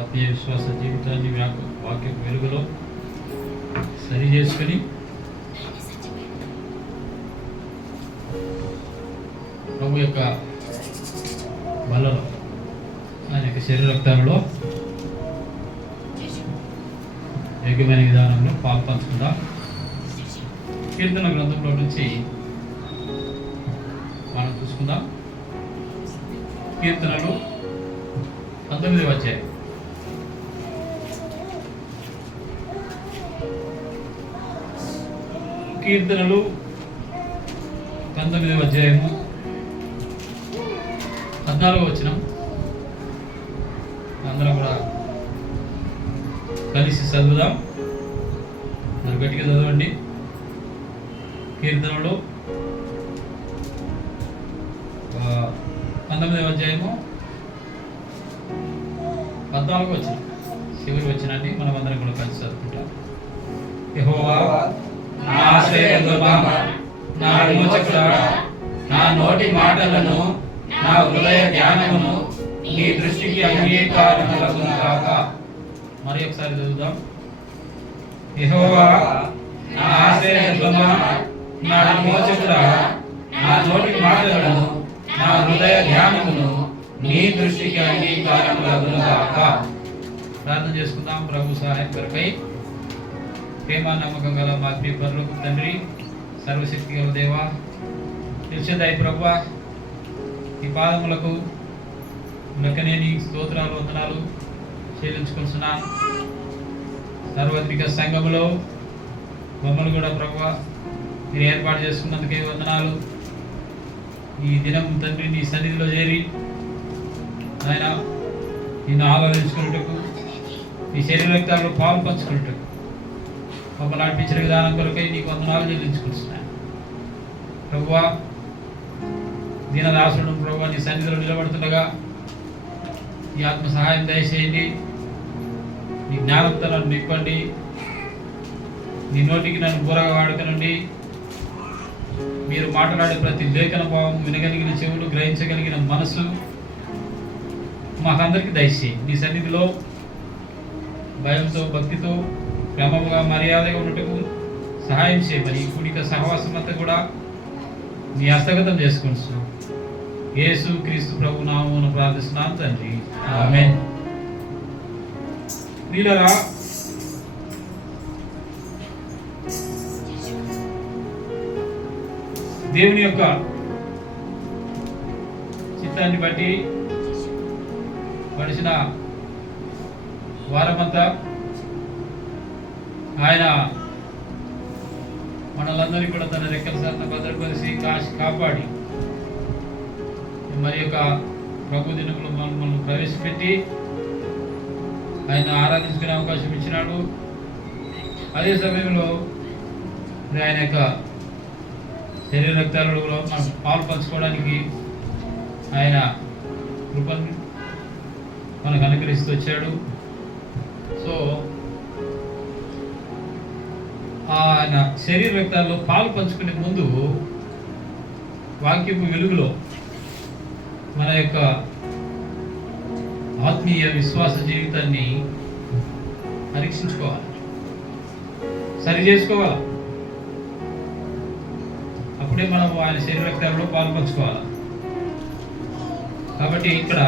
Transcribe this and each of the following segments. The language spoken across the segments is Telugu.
ఆత్మీయ విశ్వాస జీవితాన్ని వాక్య వెలుగులో సరి చేసుకుని ప్రభు యొక్క బలలో ఆయన యొక్క శరీర రక్తంలో యోగ్యమైన విధానంలో పాల్పంచుకుందాం. కీర్తన గ్రంథంలో నుంచి మనం చూసుకుందాం. కీర్తనలు 19వ అధ్యాయం. కీర్తనలు 19వ అధ్యాయము 14వ వచనం. అందరం కూడా కలిసి చదువుదాం. మరి గట్టిగా చదవండి. కీర్తనలు 19వ అధ్యాయము 14వ వచనం, చివరి వచనాన్ని మనం అందరం కూడా కలిసి చదువుకుంటాం. యెహోవా నా ఆశ్రయదుర్గమా, నా విమోచకుడా, నా నోటి మాటలను, నా హృదయ ధ్యానమును నీ దృష్టికి అంగీకారములగును గాక. మరి ఒకసారి చదువుదాం. యెహోవా నా ఆశ్రయదుర్గమా, నా విమోచకుడా, నా నోటి మాటలను, నా హృదయ ధ్యానమును నీ దృష్టికి అంగీకారములగును గాక. ప్రార్థన చేసుకుందాం. ప్రభు సహాయం కొరకై ప్రేమ నమ్మకం గల మా పరలోక తండ్రి, సర్వశక్తి గల దేవా, నిలిచేదాయి ప్రభువా, ఈ పాదములకు లెక్కనేని స్తోత్రాలు వందనాలు చెల్లించుకుంటున్నాను. సార్వత్రిక సంఘములో మమ్మల్ని కూడా ప్రభువా మీరు ఏర్పాటు చేసుకున్నందుకే వందనాలు. ఈ దినం తండ్రి నీ సన్నిధిలో చేరి ఆయన నిన్ను ఆరాధించుకున్నట్టుకు, నీ శరీర రక్తాల్లో పాలు పంచుకున్నట్టుకు మమ్మల్ని నడిపించిన విధానం కొరకై నీకు వందనాలు చెల్లించుకుంటున్నాను. ప్రభువా, దీనదాసుడు ప్రభువా నీ సన్నిధిలో నిలబడుతుండగా నీ ఆత్మ సహాయం దయచేయండి. నీ జ్ఞానంతో నన్ను నింపండి. నీ నోటికి నన్ను బూరగా వాడుకనండి. మీరు మాట్లాడే ప్రతి లేఖన భావం, వినగలిగిన చెవులు, గ్రహించగలిగిన మనసు మాకందరికీ దయచేయి. నీ సన్నిధిలో భయంతో, భక్తితో, క్రమముగా, మర్యాదగా ఉన్నట్టుకు సహాయం చేయమని ఈ కూడిక సహవాసం అంతా కూడా నీ హస్తగతం చేసుకుంటూ యేసు క్రీస్తు ప్రభు నామమున ప్రార్థిస్తున్నాను తండ్రి, ఆమేన్. ప్రియులారా, దేవుని యొక్క చిత్తాన్ని బట్టి గడిచిన వారమంతా ఆయన మనలందరినీ కూడా తన రెక్కల సాధన భద్రపరిచి కాపాడి మరి యొక్క ప్రభు దినములు మనల్ని ప్రవేశపెట్టి ఆయన ఆరాధించుకునే అవకాశం ఇచ్చినాడు. అదే సమయంలో ఆయన యొక్క శరీర రక్తాలలో మనం పాలు పంచుకోవడానికి ఆయన కృపను మనకు అనుగ్రహిస్తూ వచ్చాడు. సో ఆయన శరీర రక్తాల్లో పాలు పంచుకునే ముందు వాక్యపు వెలుగులో మన యొక్క ఆత్మీయ విశ్వాస జీవితాన్ని పరీక్షించుకోవాలి, సరి చేసుకోవాలి. అప్పుడే మనం ఆయన శరీర రక్తాల్లో పాలు పంచుకోవాలి. కాబట్టి ఇక్కడ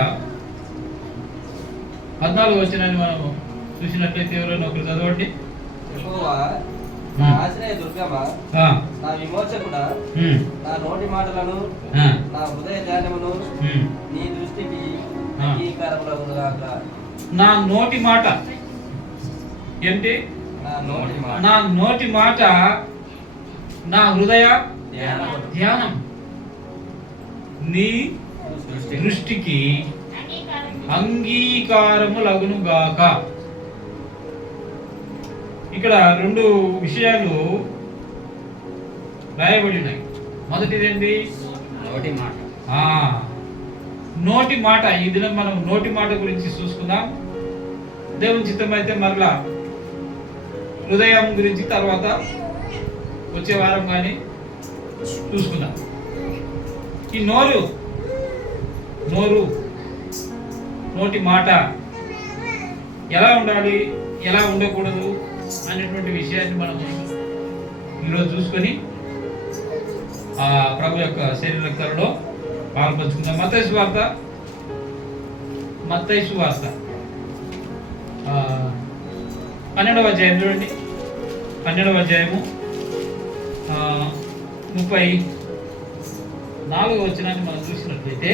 14వ వచనాన్ని మనం చూసినట్లయితే ఎవరైనా ఒకరు చదవండి. నా ఆశ్రయ దుర్గమా, నా విమోచకుడా, నా నోటి మాటలను, నా హృదయ ధ్యానమును నీ దృష్టికి అంగీకారములగును గాక. నా నోటి మాట ఏంటి? నా నోటి మాట నా హృదయ ధ్యానం నీ దృష్టికి అంగీకారములగును గాక. ఇక్కడ రెండు విషయాలు రాయబడి ఉన్నాయి. మొదటిది ఏంటి? నోటి మాట. నోటి మాట. ఈ దినం మనం నోటి మాట గురించి చూసుకుందాం. దేవుని చిత్తమైతే మరలా హృదయం గురించి తర్వాత వచ్చే వారం కానీ చూసుకుందాం. ఈ నోరు నోటి మాట ఎలా ఉండాలి, ఎలా ఉండకూడదు అనేటువంటి విషయాన్ని మనం ఈరోజు చూసుకొని ఆ ప్రభు యొక్క శరీర రక్తాలలో పాల్పంచుకుందాం. మత్తయి సువార్త 12వ అధ్యాయం చూడండి. 12వ అధ్యాయము 34వ వచనాన్ని మనం చూసినట్లయితే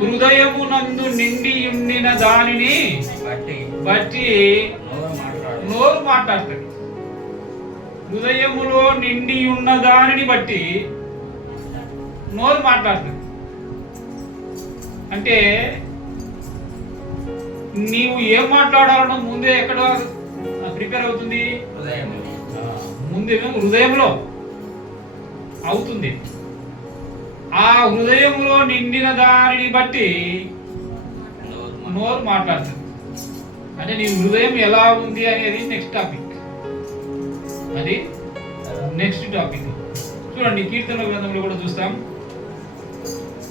హృదయమునందు నిండి ఉండిన దానిని బట్టి నోరు మాట్లాడుతుంది. హృదయములో నిండి ఉన్న దానిని బట్టి నోరు మాట్లాడుతుంది. అంటే నీవు ఏం మాట్లాడాలనో ముందే ఎక్కడ ప్రిపేర్ అవుతుంది? ముందేమో హృదయంలో అవుతుంది. ఆ హృదయంలో నిండిన దానిని బట్టి నోరు మాట్లాడుతుంది. అంటే నీ హృదయం ఎలా ఉంది అనేది నెక్స్ట్ టాపిక్. అది నెక్స్ట్ టాపిక్. చూడండి, కీర్తన గ్రంథంలో కూడా చూస్తాం.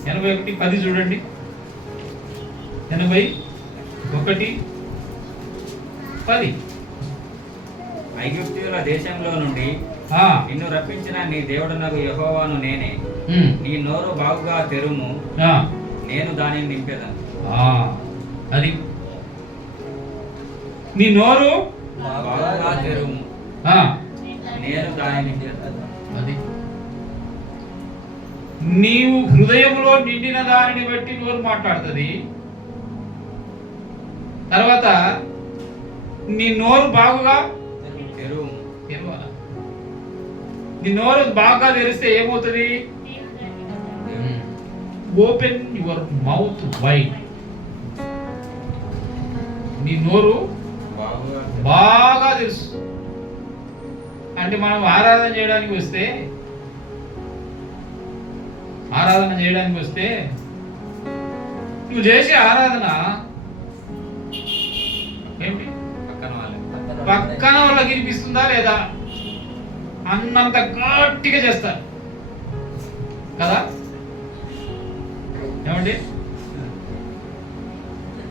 81:10 చూడండి. 81:10 ఐగుప్తీయుల దేశంలో నుండి నిన్ను రప్పించిన నీ దేవుడనగు యెహోవాను నేనే. నీ నోరు బాగుగా తెరుము, నేను దానిని నింపేదాను. అది నీ నోరు బాగుగా తెరుము, నేను దానిని నింపేదాను. అది నీవు హృదయంలో నిండిన దానిని బట్టి నోరు మాట్లాడుతుంది. తర్వాత నీ నోరు బాగుగా తెరవాలి. నీ నోరు బాగా తెరిస్తే ఏమవుతుంది? Open your mouth wide. నీ నోరు బాగా తెలుసు. అంటే మనం ఆరాధన చేయడానికి వస్తే నువ్వు చేసే ఆరాధన ఏమిటి? పక్కన వాళ్ళకి వినిపిస్తుందా లేదా అన్నంత గట్టిగా చేస్తారు కదా. ఏమండి,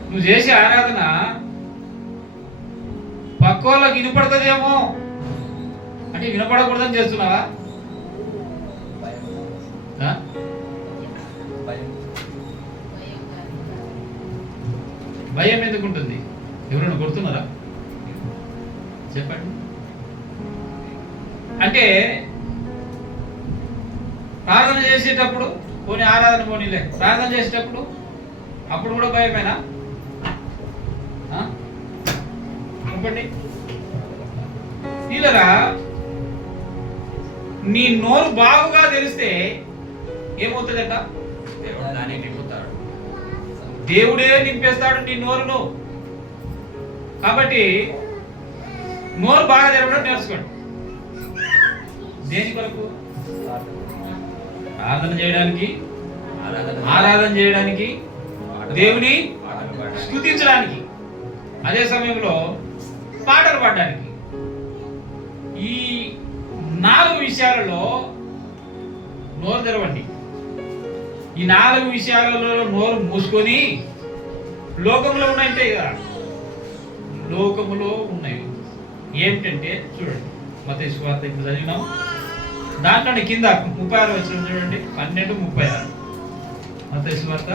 నువ్వు చేసే ఆరాధన పక్క వాళ్ళకి వినపడుతుందేమో అంటే వినపడకూడదని చేస్తున్నావా? భయం ఎందుకు ఉంటుంది? ఎవరైనా కొడుతున్నారా? చెప్పండి. అంటే ప్రార్థన చేసేటప్పుడు పోనీ ఆరాధన పోనీలే, ప్రార్థన చేసేటప్పుడు అప్పుడు కూడా భయమేనా? చెప్పండి. వీళ్ళరా నీ నోరు బాగుగా తెలిస్తే ఏమవుతుందట? దేవుడే నింపేస్తాడు నీ నోరును. కాబట్టి నోరు బాగా తెరవడం నేర్చుకోండి. దేని కొరకు? ఆరాధన చేయడానికి, దేవుని స్తుతించడానికి, అదే సమయంలో పాటలు పాడడానికి. ఈ 4 విషయాలలో నోరు తెరవండి. ఈ 4 విషయాలలో నోరు మూసుకొని లోకంలో ఉన్నాయంటాయి కదా, లోకములో ఉన్నాయి. ఏమిటంటే చూడండి, మత్తయి సువార్త ఇప్పుడు చదివినాం. దాంట్లోనే కింద 36 వచనం చూడండి. 12:36 మత్తయి సువార్త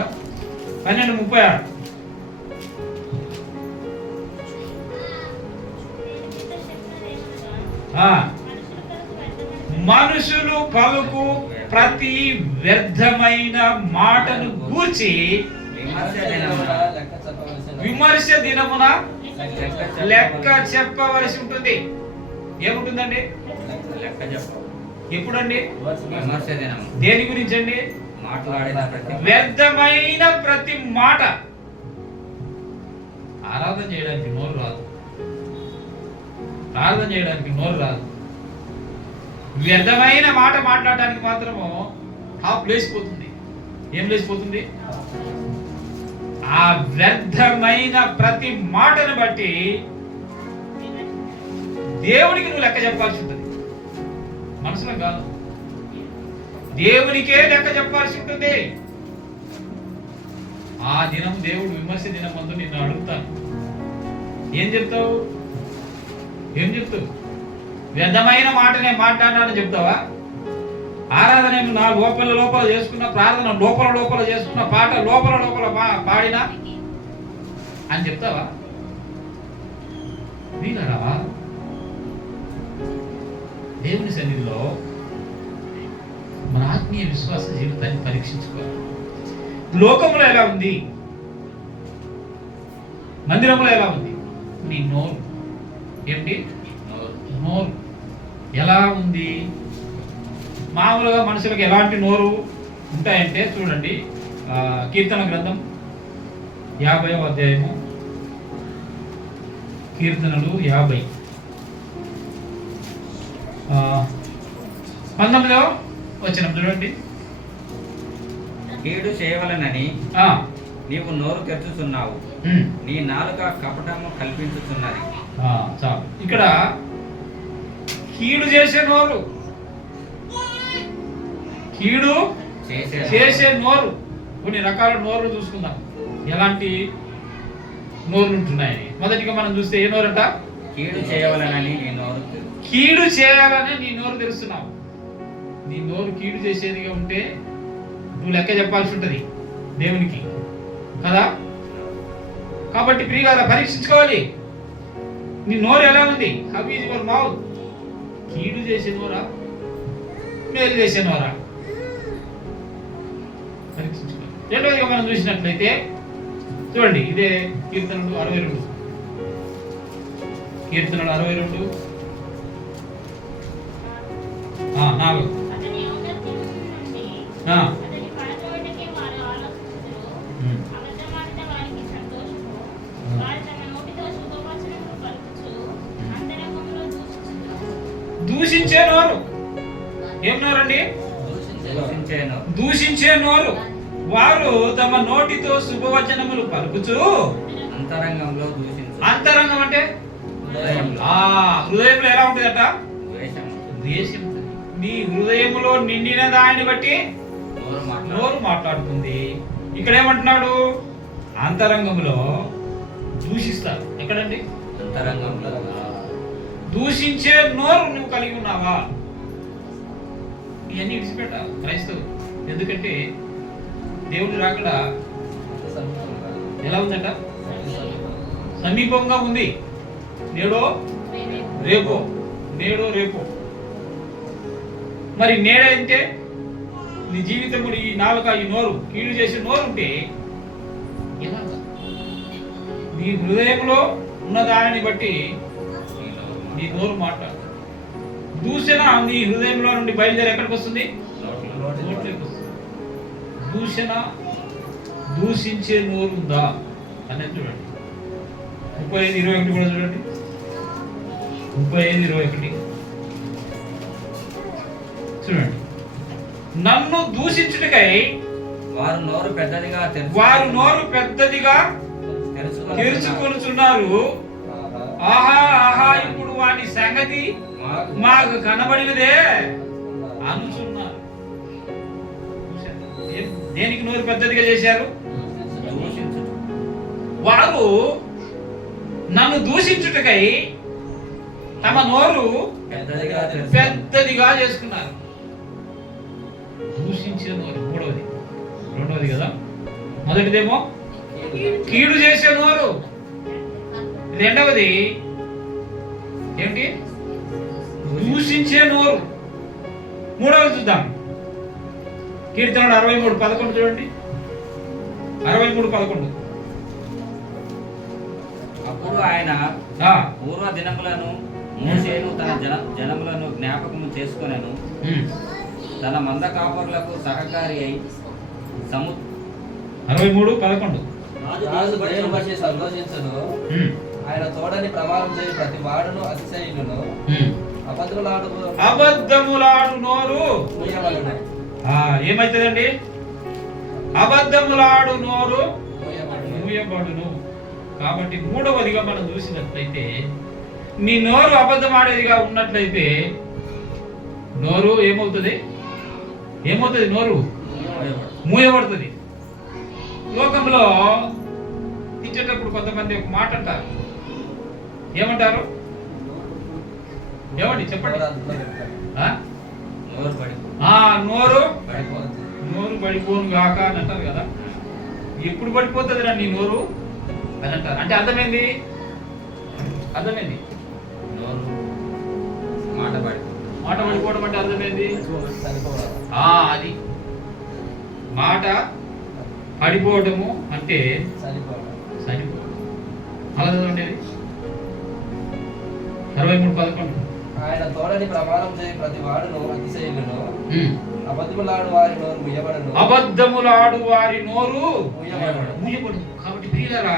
12:36. మనుషులు పలుకు ప్రతి వ్యర్థమైన మాటను గూర్చి విమర్శ దినమున లెక్క చెప్పవలసి ఉంటుంది. ఏముంటుందండి? లెక్క చెప్ప. ఎప్పుడండి? విమర్శ దినం. దేని గురించి అండి? మాట్లాడిన ప్రతి వ్యర్థమైన ప్రతి మాట. ఆరాధన చేయడానికి నోరు రాదు, ప్రార్థన చేయడానికి నోరు రాదు. వ్యర్థమైన మాట మాట్లాడడానికి మాత్రము హాఫ్ లేచిపోతుంది. ఏం లేచిపోతుంది? ఆ వ్యర్థమైన ప్రతి మాటను బట్టి దేవుడికి నువ్వు లెక్క చెప్పాల్సి ఉంటుంది. మన మనుషులకు కాదు, దేవునికే లెక్క చెప్పాల్సి ఉంటుంది. ఆ దినం దేవుడు విమర్శ దినం ముందు నిన్ను అడుగుతాను, ఏం చెప్తావు? ఏం చెప్తావు? వ్యర్థమైన మాటనే మాట్లాడాలని చెప్తావా? ఆరాధన నా లోపల చేసుకున్న ప్రార్థన లోపల చేసుకున్న పాట లోపల పాడినా అని చెప్తావా? వీలరా దేవుని సన్నిధిలో మన ఆత్మీయ విశ్వాస జీవితాన్ని పరీక్షించుకోవాలి. లోకంలో ఎలా ఉంది, మందిరంలో ఎలా ఉంది నీ నోరు? ఏమిటి నోరు ఎలా ఉంది? మామూలుగా మనుషులకు ఎలాంటి నోరు ఉంటాయంటే చూడండి, కీర్తన గ్రంథం 50వ అధ్యాయము, కీర్తనలు 50 19వ వచనం చూడండి. కీడు చేయవలనని నీవు నోరు తెరుచుతున్నావు, నీ నాలుక కపటము కల్పించుతున్నది. చాలు. ఇక్కడ కీడు చేసే నోరు, కీడు చేసే నోరు. కొన్ని రకాల నోరు చూసుకుందాం, ఎలాంటి నోరులు ఉంటున్నాయని. మొదటిగా మనం చూస్తే ఏ నోరంట? కీడు చేయవలనని నీ నోరు, కీడు చేయాలని నీ నోరు తెరుస్తున్నావు. నీ నోరు కీడు చేసేదిగా ఉంటే నువ్వు లెక్క చెప్పాల్సి ఉంటుంది దేవునికి కదా. కాబట్టి ప్రియులారా పరీక్షించుకోవాలి, నీ నోరు ఎలా ఉంది? How is your mouth? కీడు చేసే నోరా, మేలు చేసే నోరా? పరీక్షించుకోవాలి. రెండవదిగా మనం చూసినట్లయితే చూడండి, ఇదే కీర్తనలు 62, కీర్తనలు 62 4. దూషించే నోరు. ఏం నోరండి? దూషించే నోరు. వారు తమ నోటితో శుభవచనములు పలుకుచు అంతరంగం అంటే హృదయంలో ఎలా ఉంటుందట? ద్వేషం. నీ హృదయంలో నిండిన దాన్ని బట్టి నోరు మాట్లాడుతుంది. ఇక్కడ ఏమంటున్నాడు? అంతరంగంలో దూషిస్తారు. ఎక్కడండి? అంతరంగంలో. దూషించే నోరు నువ్వు కలిగి ఉన్నావా? ఇవన్నీ విడిచిపెట్ట క్రైస్తవు. ఎందుకంటే దేవుడు రాకడ ఎలా ఉందట? సమీపంగా ఉంది. నేడో రేపో. మరి నేడంటే నీ జీవితము, ఈ నాలుక, ఈ నోరు, కీడు చేసే నోరు ఉంటే ఎలాగా? నీ హృదయంలో ఉన్న దానిని బట్టి నీ నోరు మాట్లాడు. దూషణ నీ హృదయంలో నుండి బయలుదేరి ఎక్కడికి వస్తుంది? నోట్లోకి వస్తుంది. దూషణ, దూషించే నోరు ఉందా అనేది చూడండి. 35:21 కూడా చూడండి. 35:21 చూడండి. నన్ను దూషించుటకై వారు నోరు పెద్దదిగా తెరుచుకొనుచున్నారు. ఆహా ఇప్పుడు వాటి సంగతి మాకు కనబడినదే అనుచున్నారు. దేనికి నోరు పెద్దదిగా చేశారు? వారు నన్ను దూషించుటకై తమ నోరు పెద్దదిగా చేసుకున్నారు. దూషించే నోరు మూడవది. రెండవది కదా, మొదటిదేమో కీడు చేసే నోరు, రెండవది ఏమిటి? దూషించే నోరు. మూడవది చూద్దాం. కీర్తనలు 63:11 చూడండి. 63:11. అప్పుడు ఆయన పూర్వ దినములను మోషేను తన జనములను జ్ఞాపకము చేసుకొనెను. తన మంద కాపరులకు సహకారి అయి 63:11. రాజు దేవుని బట్టి సంతోషించును. ఆయన తోడని ప్రమాణం చేయ ప్రతి వాడును అతిశయులను. అబద్ధములాడు నోరు ఏమైతుందండి? అబద్ధములాడు నోరు మూయబడును. కాబట్టి మూడవదిగా మనం చూసినట్లయితే, నీ నోరు అబద్ధమాడేదిగా ఉన్నట్లయితే నోరు ఏమవుతుంది? నోరు మూయబడుతుంది. లోకంలో తిట్టేటప్పుడు కొంతమంది ఒక మాట అంటారు. ఏమంటారు? ఏమండి చెప్పండి. నోరు పడిపోను గాక అని అంటారు కదా. ఎప్పుడు పడిపోతుంది రా నీ నోరు అని అంటారు. అంటే అర్థమైంది మాట పడిపోవడం అంటే అర్థమైంది. అది మాట పడిపోవడము అంటే చనిపోవడం. అలా చదవండి 63:11. ఆయన తోడని ప్రమాణం చేయ ప్రతి వాడును అతిశయమును అబద్ధములాడు వారి నోరు ముయ్యబడును. కాబట్టి ప్రియులారా,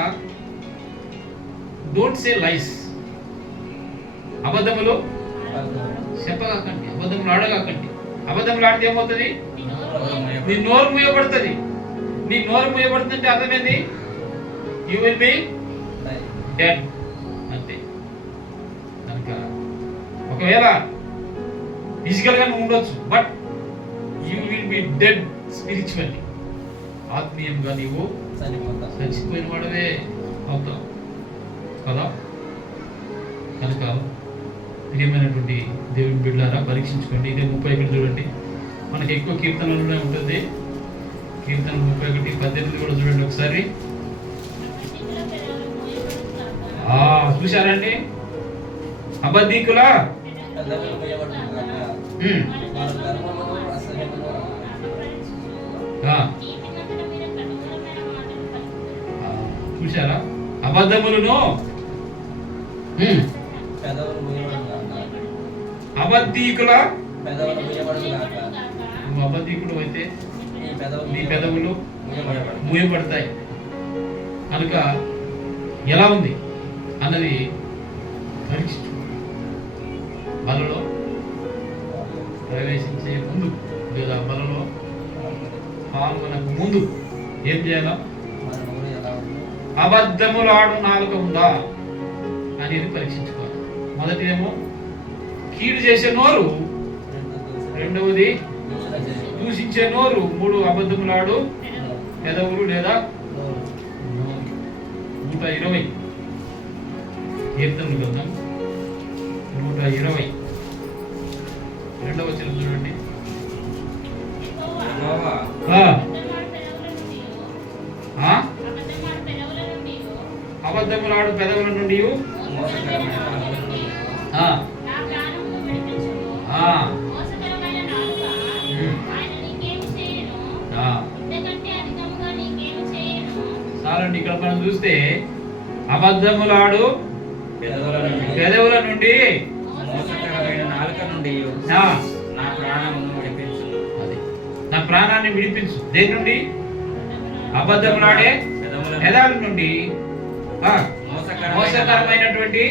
డోంట్ సే లైస్. అబద్ధములు చెప్పగాకండి, అబద్ధములు ఆడగాకండి. అబద్ధములు ఆడితే ఏమవుతుంది? నీ నోరు మూయబడుతుంది. నీ నోరు మూయబడుతుందంటే అర్థమైంది, యూ విల్ బి డెడ్ అంతే. కనుక ఒకవేళ ఫిజికల్ గా నువ్వు ఉండొచ్చు, but you will be dead spiritually. ఆత్మీయంగా నీవు చచ్చిపోయిన వాడవే అవుతావు కదా. కనుక ప్రియమైనటువంటి దేవుని బిడ్డలారా, పరీక్షించుకోండి. ఇదే 31 చూడండి. మనకి ఎక్కువ కీర్తనలోనే ఉంటుంది. కీర్తన 31:18 కూడా చూడండి ఒకసారి. చూశారండి? అబద్ధీకుల చూశారా? అబద్ధములను అబద్ధీకుల నువ్వు అబద్ధీకుడు అయితే నీ పెదవులు మూయబడతాయి. కనుక ఎలా ఉంది అన్నది పరీక్షించు. బలలో ప్రవేశించే ముందు లేదా బలలో పాల్గొనక ముందు ఏం చేయాలా? అబద్ధములాడు నాలుక ఉందా అనేది పరీక్షించుకోవాలి. మొదటిదేమో కీడు చేసే నోరు, రెండవది దూషించే నోరు, 3 అబద్ధములాడు పెదవులు లేదా 120 కీర్తనలు గ్రంథం 120 2వ వచనం చూడండి. అబద్ధములాడు పెదవుల నుండి చాలండి. ఇక్కడ మనం చూస్తే అబద్ధములాడు పెదవుల నుండి నా ప్రాణాన్ని విడిపించు. దేని నుండి? అబద్ధములాడే పెదవుల నుండి, మోసకరమైనటువంటి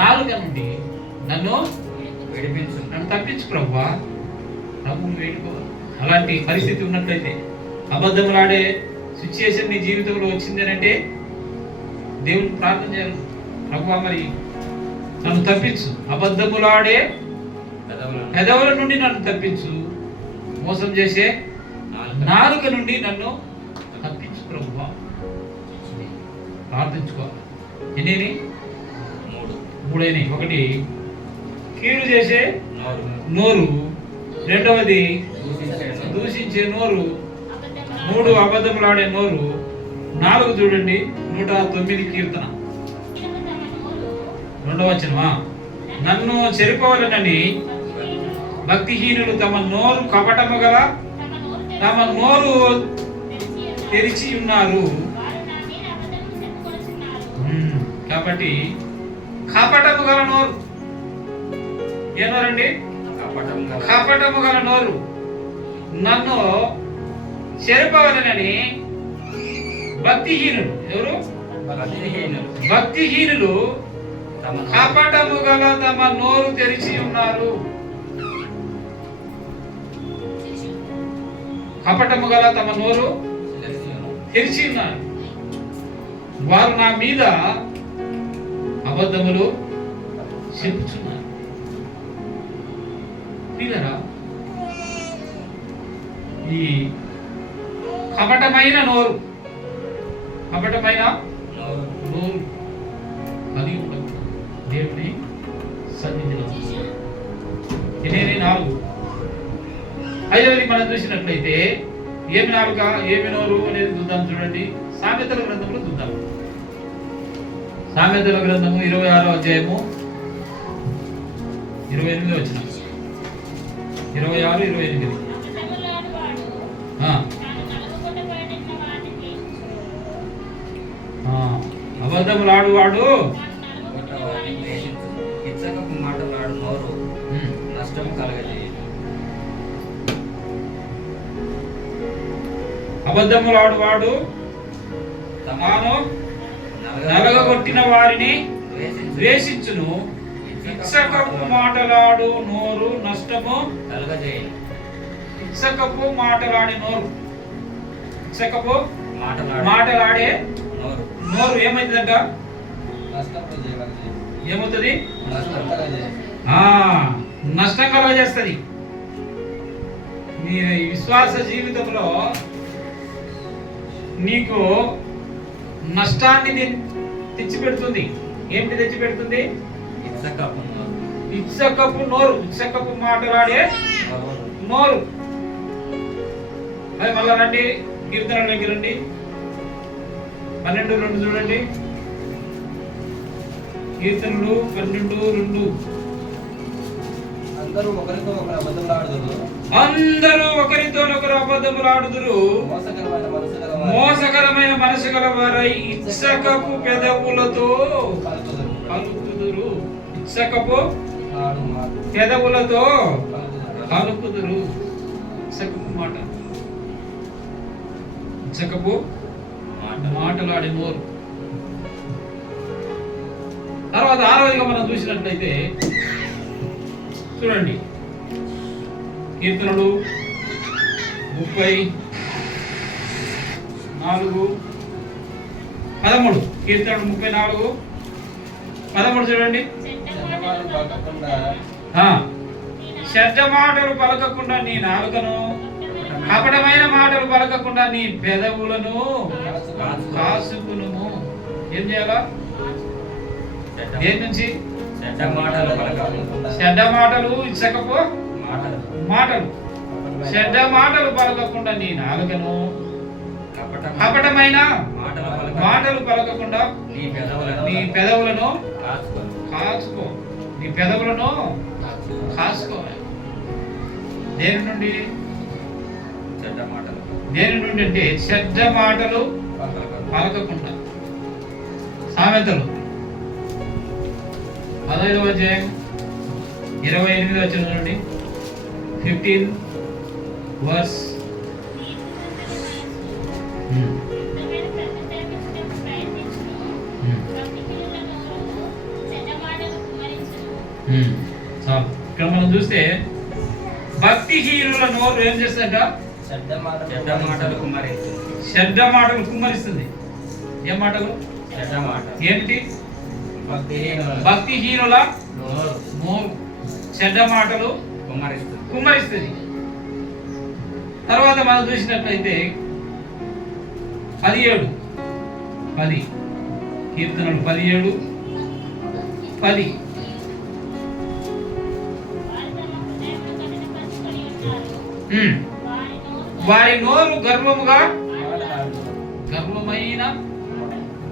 నాలుక నుండి నన్ను విడిపించు. నన్ను తప్పించు ప్రభువా. ప్రభువును వేడుకోవాలి. అలాంటి పరిస్థితి ఉన్నట్లయితే, అబద్ధములాడే సిచ్యుయేషన్ నీ జీవితంలో వచ్చిందనంటే దేవుని ప్రార్థన చేయాలి. ప్రభువా, మరి నన్ను తప్పించు. అబద్ధములాడే పెదవుల నుండి నన్ను తప్పించు. మోసం చేసే నాలుక నుండి నన్ను తప్పించు ప్రభువా. ప్రార్థించుకోవాలి. ఎన్ని? 3. ఒకటి కీడు చేసే నోరు, రెండవది దూషించే నోరు, 3 అబద్ధములాడే నోరు, 4 చూడండి 109 కీర్తన 2వ వచనమా. నన్ను చెరిపోవాలనని భక్తిహీనులు తమ నోరు కపటము గల తమ నోరు తెరిచి ఉన్నారు. కాబట్టి కపటము గల నోరు, ఏ నోరండి? కపటము గల నోరు. నన్ను చెరిపోవాలనని భక్తిహీనులు, ఎవరు? భక్తిహీనులు కపటము గల తమ నోరు తెరిచి ఉన్నారు. కపటము గల తమ నోరు తెరిచి ఉన్నారు. వారు నా మీద అబద్ధములు చెప్పుచున్నారు. ప్రియులరా, ఈ కపటమైన నోరు అది ఉండకూడదు దేవుని సన్నిధిలో. ఎన్ని 4. ఐదవది మనం చూసినట్లయితే ఏమి నాలుక ఏమి నోరు అనేది చూద్దాం. చూడండి, సామెతల గ్రంథంలో చూద్దాం. సామెతల గ్రంథము 26వ అధ్యాయము 28 వచనం. 26, 28. అబద్ధములాడువాడు ఇచ్చకపు మాటలాడు నోరు నష్టం కలగజేయు. అబద్ధములాడువాడు తాను నలగగొట్టిన వారిని ద్వేషించును. ఇచ్చకపు మాటలాడు నోరు నష్టము కలగజేయు. ఇచ్చకపు మాటలాడే నోరు, ఇచ్చకపు మాటలాడే నోరు ఏమైతుందంట? ఏమవుతుంది? నష్టం కలగజేస్తుంది. నీ విశ్వాస జీవితంలో నీకు నష్టాన్ని తెచ్చిపెడుతుంది. ఏమిటి తెచ్చిపెడుతుంది? ఇచ్చకపు నోరు, ఇచ్చకపు మాటలాడే నోరు. అది మళ్ళా రండి, కీర్తనలోకి రండి. 12:2 చూడండి. కీర్తనలు 12:2. అందరూ ఒకరితో ఒకరు అబద్ధములాడుదురు. మోసకరమైన మనసు గలవారై ఇచ్చకపు పెదవులతో పలుకుదురు. ఇచ్చకపు పెదవులతో పలుకుదురు. ఇచ్చకపు మాట, ఇచ్చకపు మాటలాడే నోరు. తర్వాత 6వదిగా మనం చూసినట్లయితే చూడండి, కీర్తనలు 34:13. కీర్తనలు 34:13 చూడండి. చెడ్డ మాటలు పలకకుండా నీ నాలుకను, కపటమైన మాటలు పలకకుండా నీ పెదవులను కాసుకును. ఏం చేయాలా? దేని నుంచి? చెడ్డ మాటలు, ఇచ్చకపు మాటలు. చెడ్డ మాటలు పలకకుండా నీ నాలుకను, కపటమైన మాటలు పలకకుండా నీ పెదవులను కాచుకో. నీ పెదవులను కాసుకో. దేని నుండి? దేని నుండి అంటే చెడ్డ మాటలు పలకకుండా. సామెతలు 15వ అధ్యాయం 28 వచనం చూడండి. 15 verse. ఇక్కడ మనం చూస్తే భక్తిహీనుల నోరు ఏం చేస్తుందంట? చెడ్డ మాటలు కుమ్మరిస్తుంది. ఏం మాటలు? ఏమిటి? భక్తిహీనుల నోరు చెడ్డ మాటలు కుమ్మరిస్తుంది. తర్వాత మనం చూసినట్లయితే 17:10. కీర్తనలు 17:10. వారి నోరు గర్వమైన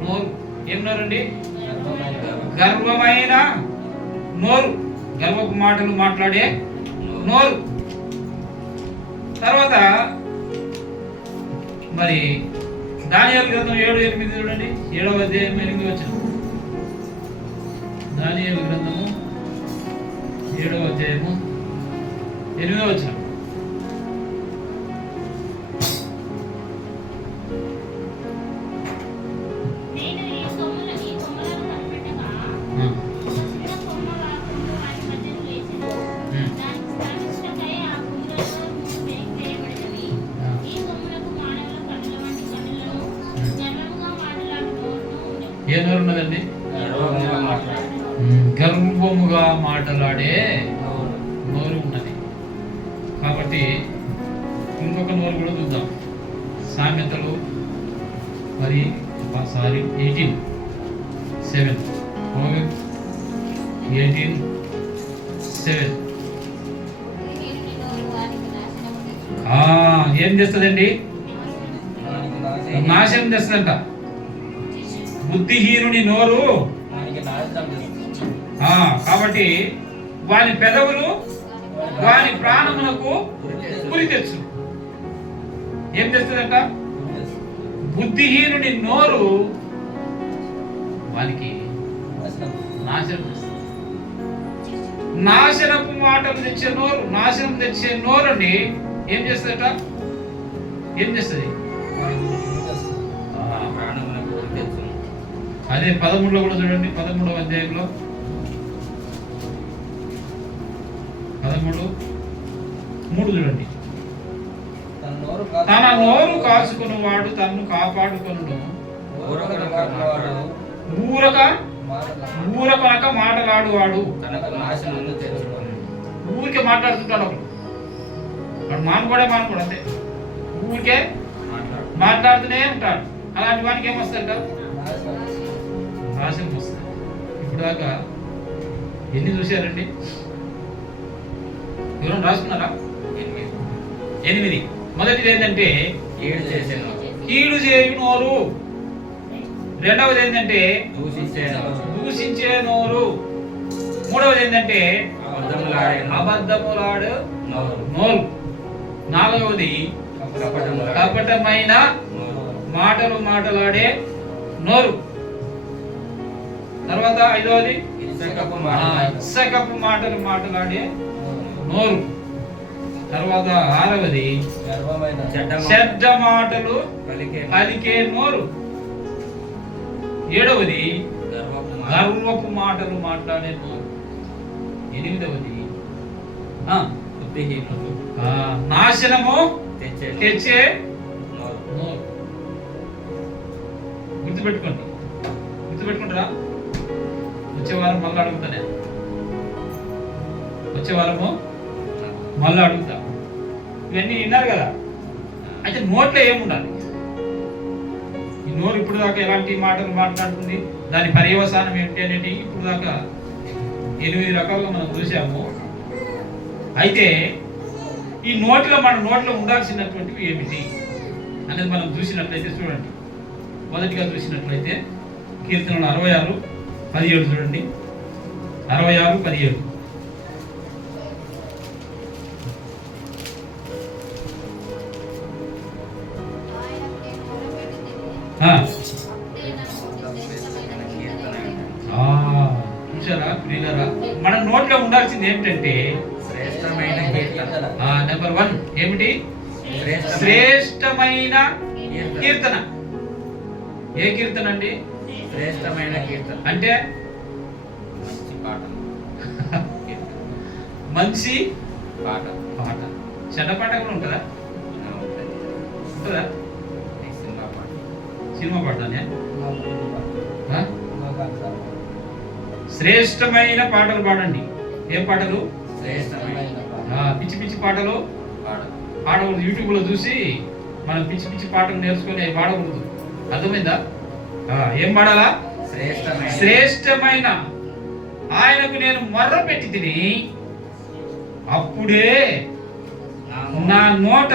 నోరు. ఏం నోరండి? గర్వమైన నోరు, గర్వపు మాటలు మాట్లాడే నోరు. తర్వాత మరి దానియేలు గ్రంథం 7:8 చూడండి. 7వ అధ్యాయం 8 వచనం. దానియేలు గ్రంథము 7వ అధ్యాయము 8వ వచనం. ఏ నోరు ఉన్నదండి? గర్వముగా మాట్లాడే నోరు ఉన్నది. కాబట్టి ఇంకొక నోరు కూడా చూద్దాం. సామెతలు మరి 18:7 18:7 ఏం చేస్తుందండి? నాశనం చేస్తుందంట. బుద్ధిహీనుని నోరు. కాబట్టి వాని పెదవులు వాని ప్రాణమునకు ఉరి తెచ్చు. ఏం చేస్తుందంట? బుద్ధిహీనుని నోరు వానికి నాశనం చేస్తుంది. నాశనపు మాటలు తెచ్చే నోరు, నాశనం తెచ్చే నోరు అండి ఏం చేస్తుందట? ఏం చేస్తుంది? అదే 13లో కూడా చూడండి. 13వ అధ్యాయంలో 13:3 చూడండి. తన నోరు కాచుకుని వాడు తనను కాపాడుకొనును, ఊరకొనక మాటలాడువాడు. ఊరికే మాట్లాడుతుంటాడు ఒకడు, వాడు మానుకోడే అంతే, ఊరికే మాట్లాడుతూనే ఉంటాడు. అలాంటి వానికి ఏమొస్తుంది? నాశనం వస్తుంది. ఇప్పుడు దాకా ఎన్ని చూశారండి? ఎవరైనా రాసుకున్నారా? 8. మొదటిది ఏంటంటే కీడు చేయు నోరు. రెండవది ఏంటంటే దూషించే నోరు. మూడవది ఏంటంటే అబద్ధములాడు నోరు. నాలుగవది కపటమైన మాటలు మాట్లాడే నోరు. తర్వాత ఐదవది ఇచ్చకపు మాటలు మాట్లాడే నోరు. తర్వాత ఆరవది చెడ్డ మాటలు పలికే నోరు. ఏడవది గర్వపు మాటలు మాట్లాడే నోరు. ఎనిమిదవది నాశనము తెచ్చే నోరు. గుర్తుపెట్టుకుంటారా? వచ్చే వారం మళ్ళీ అడుగుతానే. వచ్చే వారము మళ్ళీ అడుగుతా. ఇవన్నీ విన్నారు కదా. అయితే నోట్లో ఏముండాలి? ఈ నోరు ఇప్పుడు దాకా ఎలాంటి మాటలు మాట్లాడుతుంది, దాని పర్యవసానం ఏమిటి అనేది ఇప్పుడు దాకా 8 రకాలుగా మనం చూసాము. అయితే ఈ మన నోట్లో ఉండాల్సినటువంటివి ఏమిటి అనేది మనం చూసినట్లయితే చూడండి. మొదటిగా చూసినట్లయితే కీర్తనలు 66:17 చూడండి. 66:17 చూసారా ప్రియులారా? మన నోట్లో ఉండాల్సింది ఏంటంటే నెంబర్ 1 ఏమిటి? శ్రేష్టమైన కీర్తన. ఏ కీర్తన అండి? శ్రేష్టమైన కీర్తన అంటే మంచి పాట. చెడ్డ పాట కూడా ఉంటుందా? సినిమా పాటనే. శ్రేష్టమైన పాటలు పాడండి. ఏం పాటలు? పిచ్చి పిచ్చి పాటలు పాడకూడదు. యూట్యూబ్ లో చూసి మనం పిచ్చి పిచ్చి పాటలు నేర్చుకొని పాడకూడదు. అర్థమైందా? ఏం పాడాలా? శ్రేష్టమైన ఆయనకు నేను మొర్ర పెట్టి తిని అప్పుడే నా నోట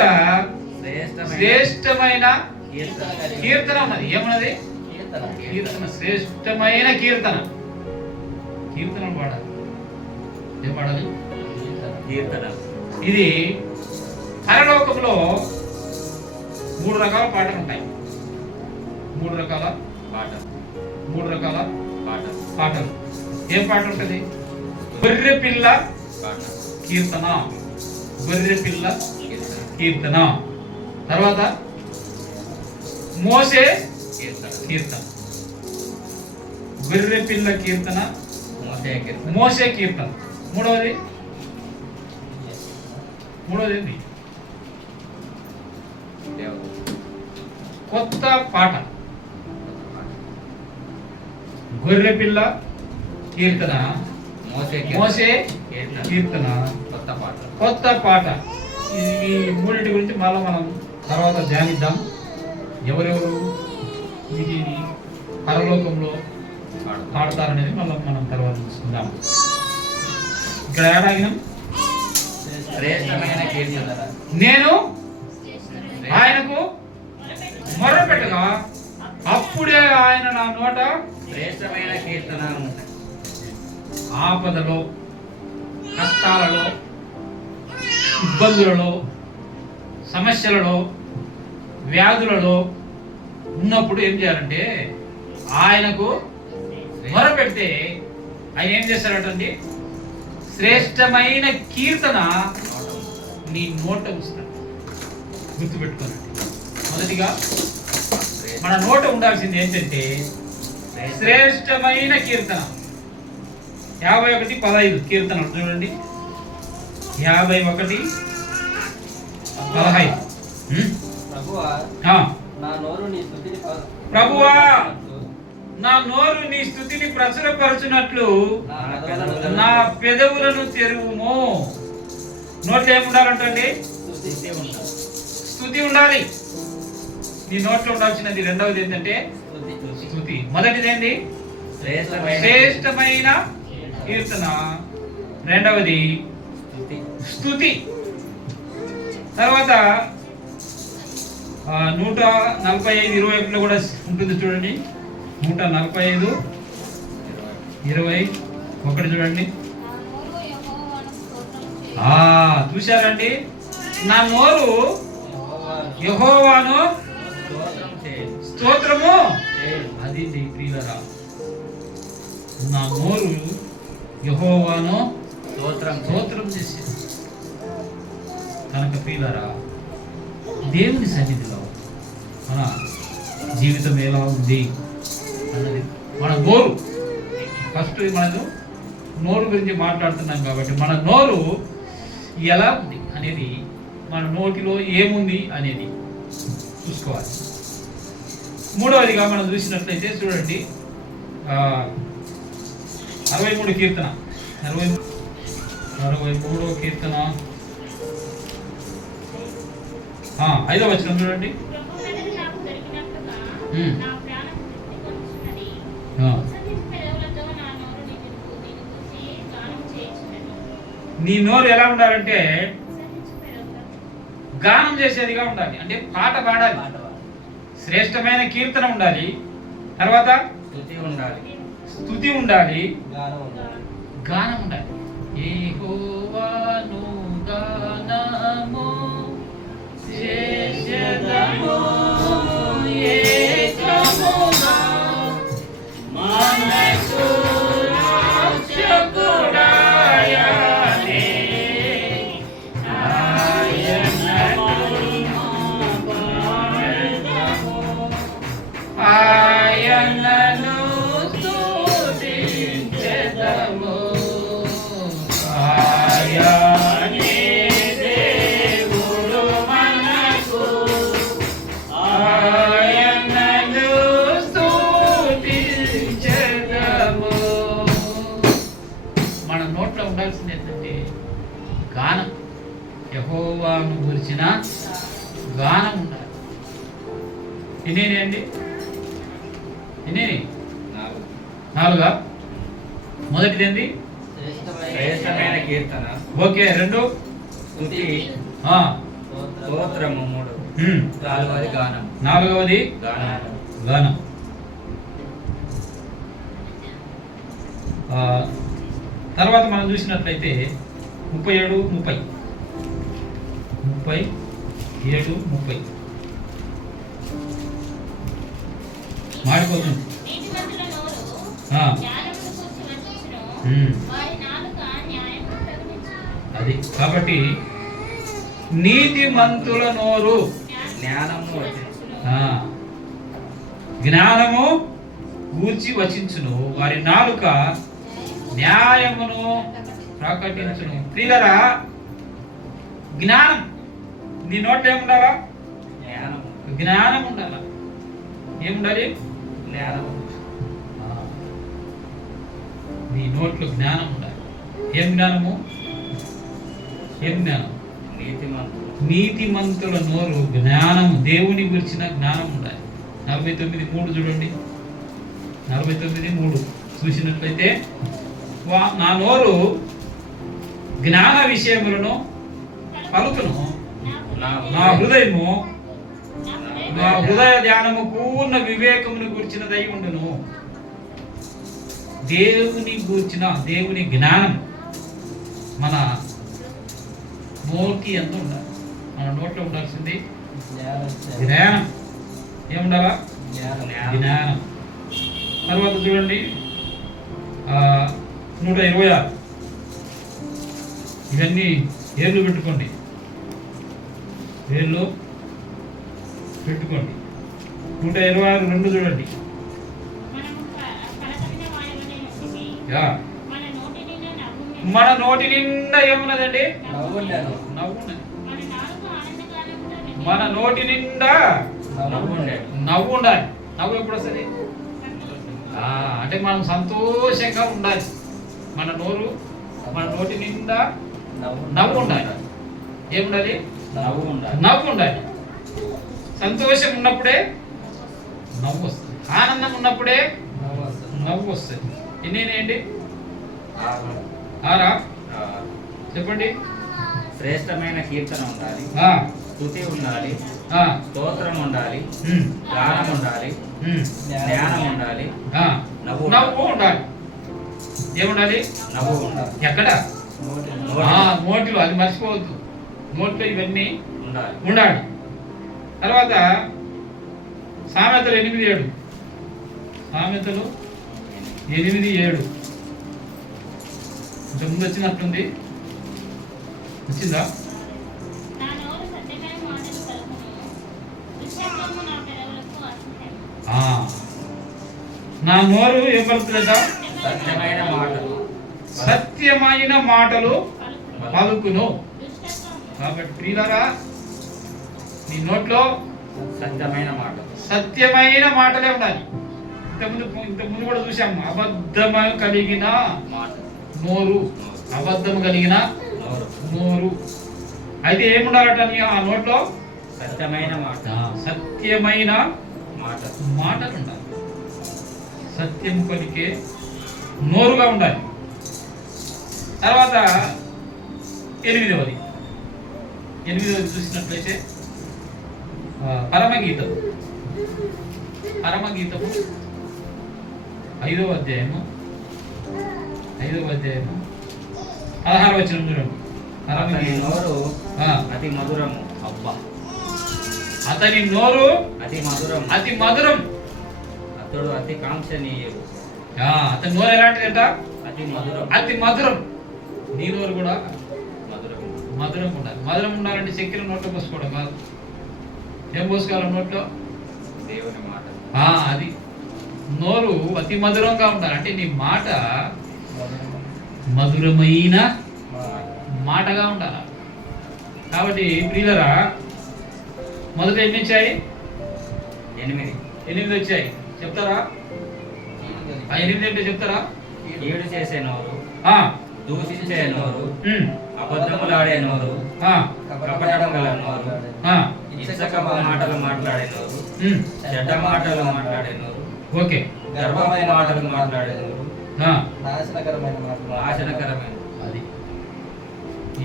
శ్రేష్టమైన కీర్తన ఉన్నది. ఏమన్నది? కీర్తన. శ్రేష్టమైన కీర్తనలు పాడాలి. ఏం పాడాలి? కీర్తన. ఇది పరలోకంలో 3 రకాల పాటలు ఉంటాయి. 3 రకాల పాటలు. ఏం పాట ఉంటుంది? గొర్రె పిల్ల కీర్తన. తర్వాత మోసే కీర్తన. గొర్రె పిల్ల కీర్తన, మోసే కీర్తన. మూడవది ఏంటి? కొత్త పాట. గొర్రె పిల్ల కీర్తన, మోసే కీర్తన, కొత్త పాట. ఈ మూడింటి గురించి మళ్ళీ మనం తర్వాత ధ్యానిద్దాం. ఎవరెవరు ఇది పరలోకంలో పాడతారనేది మళ్ళీ మనం తర్వాత చూసుకుందాం. ఇక్కడ ఏడాగినాం, శ్రేష్టమైన కీర్తన నేను ఆయనకు మొరపెట్టగా అప్పుడే ఆయన నా నోట శ్రేష్టమైన కీర్తన ఆపదలో, కష్టాలలో, ఇబ్బందులలో, సమస్యలలో, వ్యాధులలో ఉన్నప్పుడు ఏం చేయాలంటే ఆయనకు మొరపెడితే ఆయన ఏం చేస్తారటండి, శ్రేష్టమైన కీర్తన నీ నోట ఉంచుతాడు. గుర్తుపెట్టుకోండి. మొదటిగా మన నోట ఉండాల్సింది ఏంటంటే శ్రేష్టమైన కీర్తన. 51:15 కీర్తనలు చూడండి. 51:15. ప్రభువా ఆ, నా నోరు నీ స్తుతిని ప్రభువా నా నోరు నీ స్తుతిని ప్రచురపరచునట్లు నా పెదవులను తెరువుము. నోట్లో ఏముండాలంటండి? స్తుతి ఉండాలి. నీ నోట్లో ఉండాల్సినది. రెండవది ఏంటంటే స్తుతి. మొదటిది ఏంటి? శ్రేష్టమైన కీర్తన. రెండవది స్తుతి. తర్వాత 145:21 కూడా ఉంటుంది చూడండి. 145:21 చూడండి. చూశారండి, నా నోరు యెహోవాను స్తోత్రము. అది ప్రియులరా, నా నోరు యెహోవాను స్తోత్రం చేసింది. కనుక ప్రియులరా, దేవుని సన్నిధిలో మన జీవితం ఎలా ఉంది అన్నది మన నోరు. ఫస్ట్ మనకు నోరు గురించి మాట్లాడుతున్నాం కాబట్టి మన నోరు ఎలా ఉంది అనేది, మన నోటిలో ఏముంది అనేది చూసుకోవాలి. మూడవదిగా మనం చూసినట్లయితే చూడండి, 63 కీర్తన, 63వ కీర్తన 5వ వచనం చూడండి. నీ నోరు ఎలా ఉండాలంటే గానం చేసేదిగా ఉండాలి. అంటే పాట పాడాలి, శ్రేష్టమైన కీర్తన ఉండాలి, తర్వాత స్తుతి ఉండాలి, గానం ఉండాలి. యెహోవాను గానము చేసెదము ఏకముగా మనసు రక్షకుడాయనే ఆయనను స్తుతించెదము. ఆయనే దేవుడు మనకు, ఆయనను స్తుతించెదము. మన నోట్లో ఉండాల్సింది ఏంటంటే గానం. యెహోవాను గురించిన గానం ఉండాలి. ఎన్ని అండి? ఎన్ని? 4. మొదటిది ఏంది? శ్రేష్టమైన కీర్తన. ఓకే. 2 స్తుతి, ఆ స్తోత్రము. 3 నాలుగవది గానం. 4వది గానం. తర్వాత మనం చూసినట్లయితే 37:30 మాడిపోతుంది. అది కాబట్టి నీతిమంతుల నోరు జ్ఞానము గూర్చి వచించును, వారి నాలుక న్యాయమును ప్రకటించును. ప్రియులరా, జ్ఞానం నీ నోట్లో ఏముండాలా? జ్ఞానం ఉండాలా. ఏముండాలి? జ్ఞానం. నీ నోట్లో జ్ఞానం ఉండాలి. ఏం జ్ఞానము? ఏం జ్ఞానం? నీతిమంతుల నోరు జ్ఞానం, దేవుని గురించిన జ్ఞానం ఉండాలి. 49:3 చూడండి. 49:3 చూసినట్లయితే, నా నోరు జ్ఞాన విషయములను పలుకును, నా హృదయము నా హృదయ ధ్యానము పూర్ణ వివేకమును గూర్చినదై ఉండును. దేవుని గూర్చిన దేవుని జ్ఞానం మన నోటి ఎంత ఉండాలి? మన నోట్లో ఉండాల్సింది జ్ఞానం. ఏముండాలా? జ్ఞానం. తర్వాత చూడండి 126. ఇవన్నీ ఏళ్ళు పెట్టుకోండి, ఏళ్ళు పెట్టుకోండి. 126:2 చూడండి. మన నోటి నిండా ఏమున్నదండి? నవ్వు ఉన్నది. మన నోటి నిండా నవ్వు ఉండాలి. నవ్వు ఎప్పుడు వస్తుంది? అంటే మనం సంతోషంగా ఉండాలి. మన నోటి నిండా నవ్వు ఉండాలి. ఏముండాలి? నవ్వు ఉండాలి. సంతోషం ఉన్నప్పుడే నవ్వు వస్తుంది. ఆనందం ఉన్నప్పుడే నవ్వు వస్తుంది. ఎన్నేంటి? 6 చెప్పండి. శ్రేష్టమైన కీర్తన ఉండాలి, స్తుతి ఉండాలి, స్తోత్రం ఉండాలి, గానం ఉండాలి, జ్ఞానం ఉండాలి, నవ్వు ఉండాలి. ఏముండాలి? నవ్వు ఉండాలి. ఎక్కడ? నోటిలో. అది మర్చిపోవద్దు. నోట్లో ఇవన్నీ ఉండాలి. తర్వాత సామెతలు 8:7. సామెతలు 8:7 కొంచెం ముందు వచ్చినట్టుంది. వచ్చిందా? నా నోరు ఏం పలుకుతుందట? సత్యమైన మాటలు పలుకును. కాబట్టి ప్రియులారా, నీ నోట్లో సత్యమైన మాటలే ఉండాలి. ఇంతకుముందు కూడా చూసాము, అబద్ధము కలిగిన నోరు, అబద్ధము కలిగిన నోరు. అయితే ఏముండాలట ఆ నోట్లో? సత్యమైన మాటలు ఉండాలి. సత్యం పలికే నోరుగా ఉండాలి. తర్వాత 8వ చూసినట్లయితే పరమగీతము 5వ అధ్యాయము 16వ వచనం చూడండి. నోరు అతి మధురము. అబ్బా, అతని నోరు అతి మధురం, అతడు అతి కాంక్షణీయుడు. అతని నోరు ఎలాంటిదంట? అతి మధురం. నీ నోరు కూడా మధురం ఉండాలి. మధురం ఉండాలంటే చక్కెర నోట్లో పోసుకోవడం కాదు. ఏం పోసుకోవాలి నోట్లో? దేవుని మాట. అది నోరు అతి మధురంగా ఉండాలి. అంటే నీ మాట మధురమైన మాటగా ఉండాలి. కాబట్టి ప్రియులరా, మొదట ఎన్ని వచ్చాయి? 8 వచ్చాయి. చెప్తారా? 8 ఏంటో చెప్తారా? ఏడు చేసే నోరు, దూషించే నోరు, అబద్ధములాడే నోరు, కపటం గల నోరు, ఇచ్చకపు మాటలు మాట్లాడే నోరు, చెడ్డ మాటలు మాట్లాడే నోరు, ఓకే, గర్వమైన మాటలు మాట్లాడే నోరు, నాశనకరమైన. అది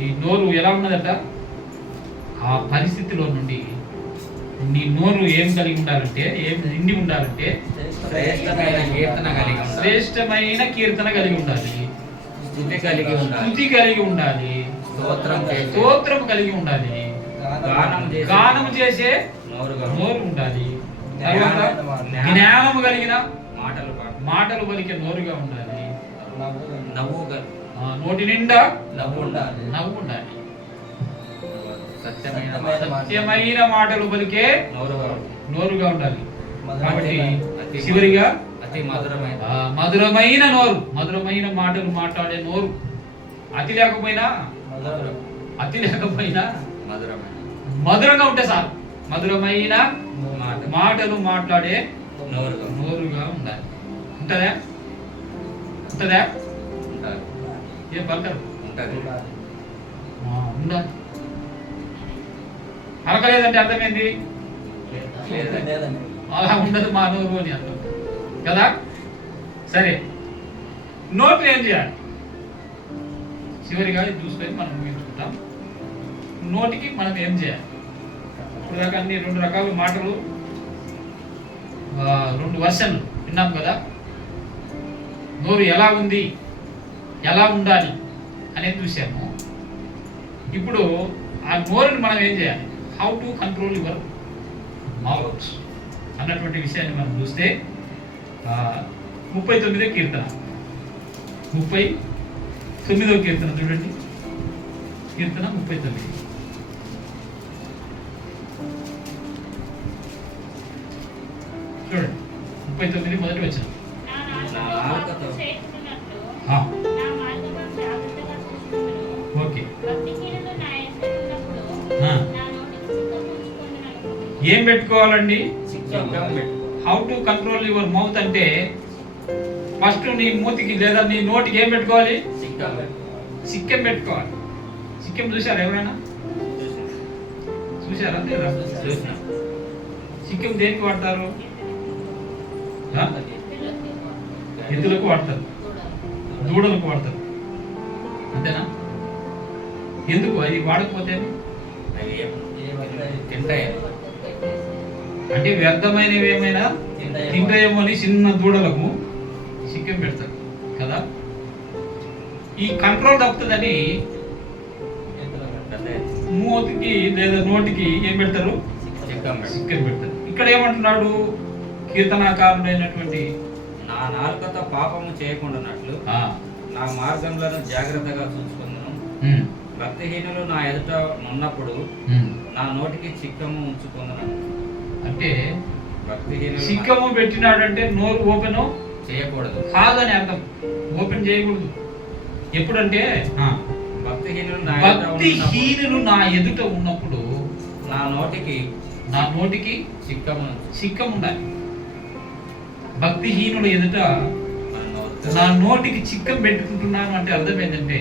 ఈ నోరు ఎలా ఉన్నదట? ఆ పరిస్థితిలో నుండి నీ నోరు ఏం కలిగి ఉండాలంటే, ఏం నిండి ఉండాలంటే శ్రేష్టమైన కీర్తన కలిగి ఉండాలి, స్తుతి కలిగి ఉండాలి, స్తోత్రం కలిగి ఉండాలి, గానం చేసే నోరు ఉండాలి. తర్వాత జ్ఞానము కలిగిన మాటలు పలికే నోరుగా ఉండాలి. నోటి నిండా నవ్వు ఉండాలి. సత్యమైన మాటలు పలికే నోరుగా ఉండాలి. కాబట్టి చివరిగా మధురమైన నోరు, మధురమైన మాటలు మాట్లాడే నోరు. అతి లేకపోయినా మధురంగా ఉంటే సార్, మధురమైన మాటలు మాట్లాడే నోరుగా ఉండాలి. ఉంటుందా? ఏం పలకరు? ఉండాలి. అలకలేదంటే అర్థమైంది, లేదండి. అలా ఉండదు మా నోరు అని అర్థం కదా. సరే, నోటిని ఏం చేయాలి? చివరిగా ఇది చూసుకొని మనం ముగించుకుంటాం. నోటికి మనం ఏం చేయాలి? ఇప్పుడు దాకా అన్ని 2 రకాల మాటలు, 2 వర్షన్లు విన్నాం కదా. నోరు ఎలా ఉంది, ఎలా ఉండాలి అనేది చూసాము. ఇప్పుడు ఆ నోరుని మనం ఏం చేయాలి? How to control your mouth అన్నటువంటి విషయాన్ని మనం చూస్తే 39వ కీర్తన, 39వ కీర్తన చూడండి. కీర్తన 39. చూడండి 39 మొదటి వచనం. ఓకే, ఏం పెట్టుకోవాలండి? How to control your mouth అంటే ఫస్ట్ నీ మూతికి లేదా నీ నోటికి ఏం పెట్టుకోవాలి? సిక్కం పెట్టుకోవాలి. సిక్కం చూసారా ఎవరైనా? చూసారా లేదా? సిక్కం దేనికి వాడతారు? ఎద్దులకు వాడతారు, దూడలకు వాడతారు, అంతేనా? ఎందుకు అది వాడకపోతే? అంటే వ్యర్థమైనవి ఏమైనా తింటాయేమో అని చిన్న దూడలకు సిక్కం పెడతారు కదా. ఈ కంట్రోల్ తప్పుతుందని మూతికి లేదా నోటికి ఏం పెడతారు? సిక్కం పెడతారు. ఇక్కడ ఏమంటున్నాడు కీర్తనాకారుడైనటువంటి? నా నాలుకతో పాపము చేయకుండానట్లు నా మార్గంలో జాగ్రత్తగా చూసుకుందును. భక్తిహీనులు నా ఎదుట ఉన్నప్పుడు నా నోటికి చిక్కము ఉంచుకుందును. అంటే సిక్కము పెట్టినాడంటే నోరు ఓపెన్ చేయకూడదు కాదని అర్థం. ఓపెన్ చేయకూడదు ఎప్పుడంటే భక్తిహీనులు నా ఎదుట ఉన్నప్పుడు నా నోటికి సిక్కము ఉండాలి. భక్తిహీనుల ఎదుట నా నోటికి చిక్కం పెట్టుకుంటున్నాను అంటే అర్థం ఏంటంటే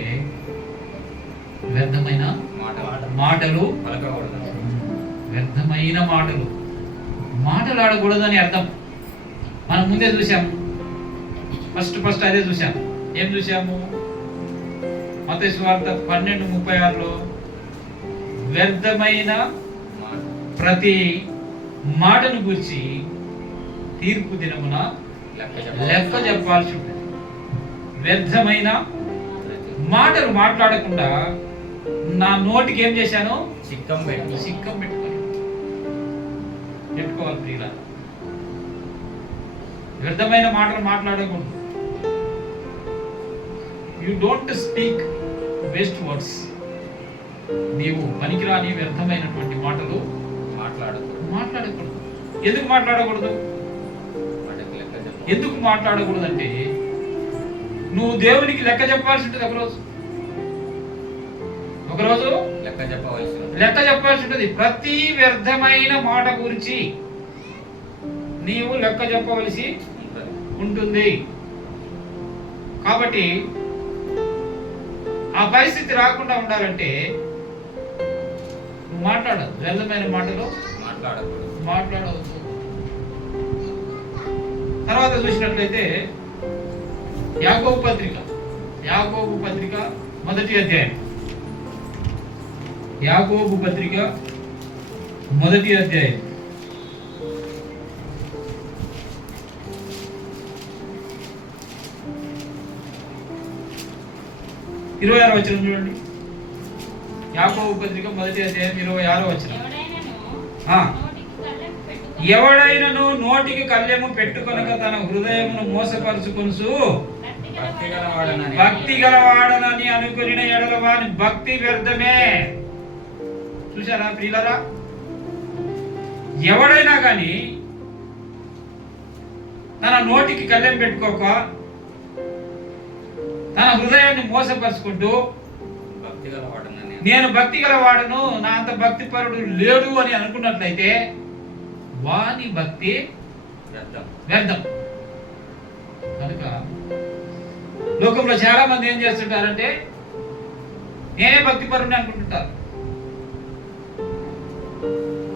వ్యర్థమైన మాటలు పలకకూడదు, వ్యర్థమైన మాటలాడకూడదని అర్థం. మనం ముందే చూసాము, ఫస్ట్ అదే చూసాము. ఏం చూసాము? మత్తయి సువార్త 12:36లో వ్యర్థమైన ప్రతి మాటను గురించి తీర్పు దినమున లెక్క చెప్పాల్సి ఉంటుంది. వ్యర్థమైన మాటలు మాట్లాడకుండా నా నోటికి ఏం చేశాను? సిక్కం పెట్టుకోవాలి ప్రియుల. వ్యర్థమైన మాటలు మాట్లాడకూడదు. You don't speak waste words. నీవు పనికిరాని వ్యర్థమైనటువంటి మాటలు మాట్లాడకూడదు. ఎందుకు మాట్లాడకూడదు? ఎందుకు మాట్లాడకూడదు అంటే నువ్వు దేవునికి లెక్క చెప్పాల్సి ఉంటుంది. ఒకరోజు లెక్క చెప్పాల్సి ఉంటుంది. ప్రతి వ్యర్థమైన మాట గురించి నీవు లెక్క చెప్పవలసి ఉంటుంది. కాబట్టి ఆ పరిస్థితి రాకుండా ఉండాలంటే మాట్లాడదు. వ్యర్థమైన మాటలు మాట్లాడవద్దు. తర్వాత చూసినట్లయితే యాకోబు పత్రిక మొదటి అధ్యాయం. యాకోబు పత్రిక మొదటి అధ్యాయం 26వ వచనం చూడండి. యాకోబు పత్రిక మొదటి అధ్యాయం 26వ వచనం. ఎవడైనను నోటికి కళ్ళెము పెట్టుకొనక తన హృదయమును మోసపరుచుకొనుచు భక్తి గలవాడనని అనుకుని ఎడల వాని భక్తి వ్యర్థమే. చూసారా ప్రియులారా? ఎవడైనా కానీ తన నోటికి కళ్ళెం పెట్టుకోక తన హృదయాన్ని మోసపరుచుకుంటూ నేను భక్తి గలవాడను, నా అంత భక్తిపరుడు లేడు అని అనుకున్నట్లయితే వాని భక్తి వ్యర్థం. కనుక లోకంలో చాలా మంది ఏం చేస్తుంటారంటే నేనే భక్తిపరుడిని అనుకుంటుంటారు.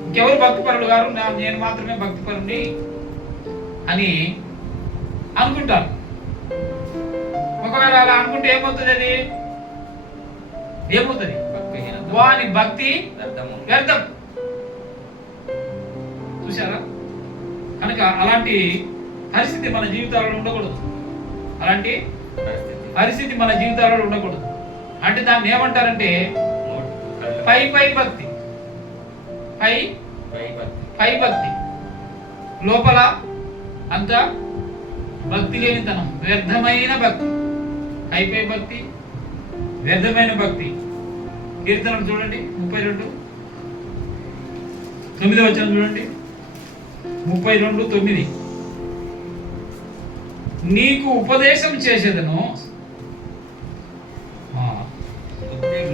ఇంకెవరు భక్తిపరులు గారు, నేను మాత్రమే భక్తిపరుని అని అనుకుంటారు. ఒకవేళ అలా అనుకుంటే ఏమవుతుంది? అది ఏమవుతుంది? వాని భక్తి వ్యర్థం. చూసారా? కనుక అలాంటి పరిస్థితి మన జీవితాలలో ఉండకూడదు. అలాంటి పరిస్థితి మన జీవితాలలో ఉండకూడదు. అంటే దాన్ని ఏమంటారంటే పై భక్తి. పై భక్తి, లోపల అంత భక్తి లేనితనం, వ్యర్థమైన భక్తి. పై భక్తి, వ్యర్థమైన భక్తి. కీర్తనలు చూడండి 32:9 వచనం చూడండి. 32:9 నీకు ఉపదేశం చేసేదను,